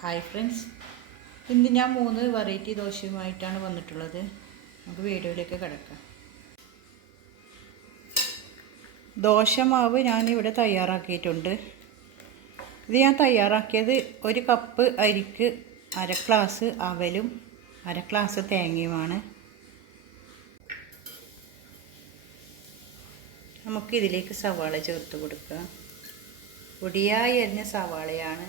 Hi friends ഇന്ന് ഞാൻ മൂന്ന് വെറൈറ്റി ദോശയുമായിട്ടാണ് വന്നിട്ടുള്ളത്. നമുക്ക് വീഡിയോയിലേക്ക് കിടക്കാം. ദോശമാവ് ഞാനിവിടെ തയ്യാറാക്കിയിട്ടുണ്ട്. ഇത് ഞാൻ തയ്യാറാക്കിയത് ഒരു കപ്പ് അരിക്ക് അര ഗ്ലാസ് അവലും അര ഗ്ലാസ് തേങ്ങയുമാണ്. നമുക്കിതിലേക്ക് സവാള ചേർത്ത് കൊടുക്കുക പൊടിയായി അരിഞ്ഞ സവാളയാണ്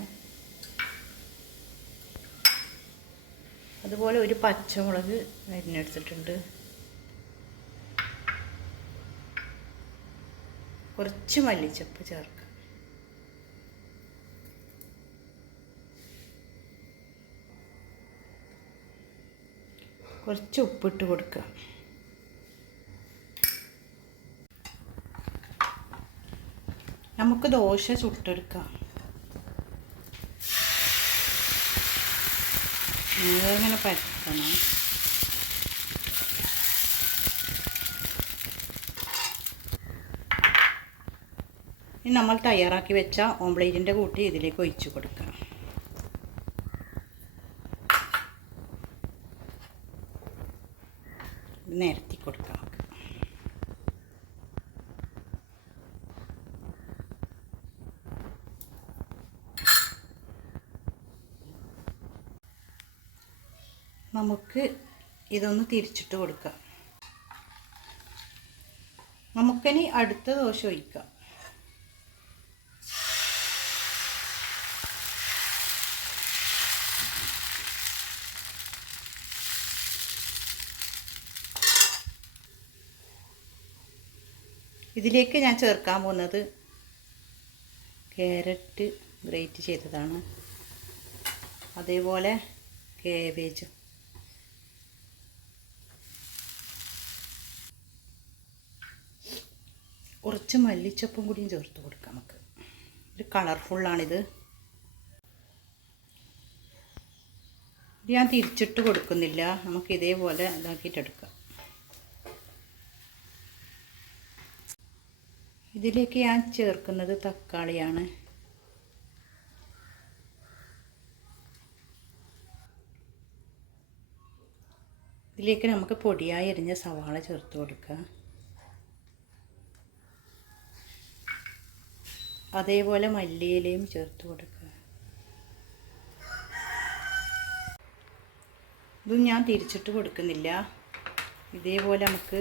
അതുപോലെ ഒരു പച്ചമുളക് അരിഞ്ഞെടുത്തിട്ടുണ്ട്. കുറച്ച് മല്ലിച്ചപ്പ് ചേർക്കുക കുറച്ച് ഉപ്പിട്ട് കൊടുക്കുക നമുക്ക് ദോശ ചുട്ടെടുക്കാം. അങ്ങനെ പരത്തണം. ഇനി നമ്മൾ തയ്യാറാക്കി വെച്ച ഓംപ്ലേറ്റിന്റെ കൂട്ടി ഇതിലേക്ക് ഒഴിച്ചു കൊടുക്കാം. നിരത്തി കൊടുക്കാം. നമുക്ക് ഇതൊന്ന് തിരിച്ചിട്ട് കൊടുക്കാം. നമുക്കിനി അടുത്ത ദോശ ഒഴിക്കാം. ഇതിലേക്ക് ഞാൻ ചേർക്കാൻ പോകുന്നത് ക്യാരറ്റ് ഗ്രേറ്റ് ചെയ്തതാണ്. അതേപോലെ കേബേജും കുറച്ച് മല്ലിച്ചപ്പും കൂടിയും ചേർത്ത് കൊടുക്കാം നമുക്ക്. ഒരു കളർഫുള്ളാണിത് ഞാൻ തിരിച്ചിട്ട് കൊടുക്കുന്നില്ല. നമുക്ക് ഇതേപോലെ ഇതാക്കിയിട്ടെടുക്കാം ഇതിലേക്ക് ഞാൻ ചേർക്കുന്നത് തക്കാളിയാണ്. ഇതിലേക്ക് നമുക്ക് പൊടിയായി എരിഞ്ഞ സവാള ചേർത്ത് കൊടുക്കാം. അതേപോലെ മല്ലിയിലയും ചേർത്ത് കൊടുക്കുക. ഇതും ഞാൻ തിരിച്ചിട്ട് കൊടുക്കുന്നില്ല. ഇതേപോലെ നമുക്ക്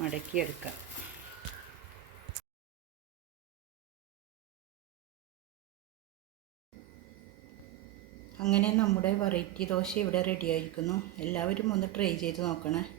മടക്കിയെടുക്കാം. അങ്ങനെ നമ്മുടെ വെറൈറ്റി ദോശ ഇവിടെ റെഡി ആയിരിക്കുന്നു. എല്ലാവരും ഒന്ന് ട്രൈ ചെയ്ത് നോക്കണേ.